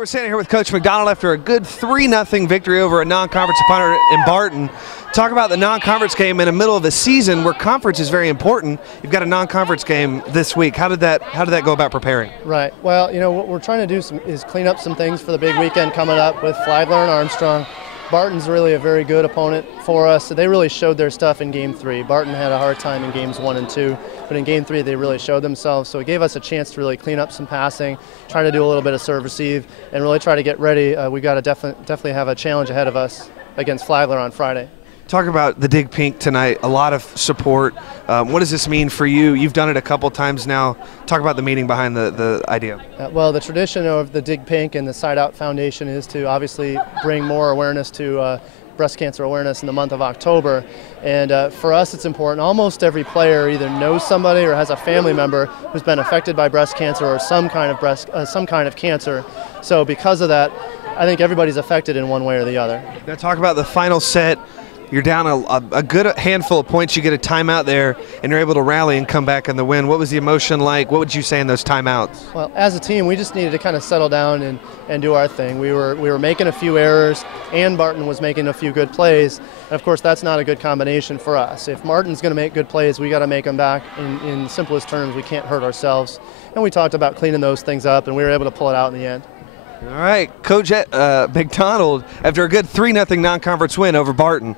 We're standing here with Coach MacDonald after a good 3-0 victory over a non-conference opponent in Barton. Talk about the non-conference game in the middle of the season where conference is very important. You've got a non-conference game this week. How did that go about preparing? Right. Well, what we're trying to do is clean up some things for the big weekend coming up with Flagler and Armstrong. Barton's really a very good opponent for us. So they really showed their stuff in Game 3. Barton had a hard time in Games 1 and 2, but in Game 3 they really showed themselves. So it gave us a chance to really clean up some passing, try to do a little bit of serve receive, and really try to get ready. We've got to definitely have a challenge ahead of us against Flagler on Friday. Talk about the Dig Pink tonight, a lot of support. What does this mean for you? You've done it a couple times now. Talk about the meaning behind the idea. Well, the tradition of the Dig Pink and the Side Out Foundation is to obviously bring more awareness to breast cancer awareness in the month of October. And for us it's important. Almost every player either knows somebody or has a family member who's been affected by breast cancer or some kind of cancer. So because of that, I think everybody's affected in one way or the other. Now talk about the final set. You're down a good handful of points. You get a timeout there, and you're able to rally and come back in the win. What was the emotion like? What would you say in those timeouts? Well, as a team, we just needed to kind of settle down and do our thing. We were making a few errors, and Barton was making a few good plays. And of course, that's not a good combination for us. If Martin's going to make good plays, we got to make them back. In simplest terms, we can't hurt ourselves. And we talked about cleaning those things up, and we were able to pull it out in the end. All right, Coach MacDonald, after a good 3-0 non-conference win over Barton.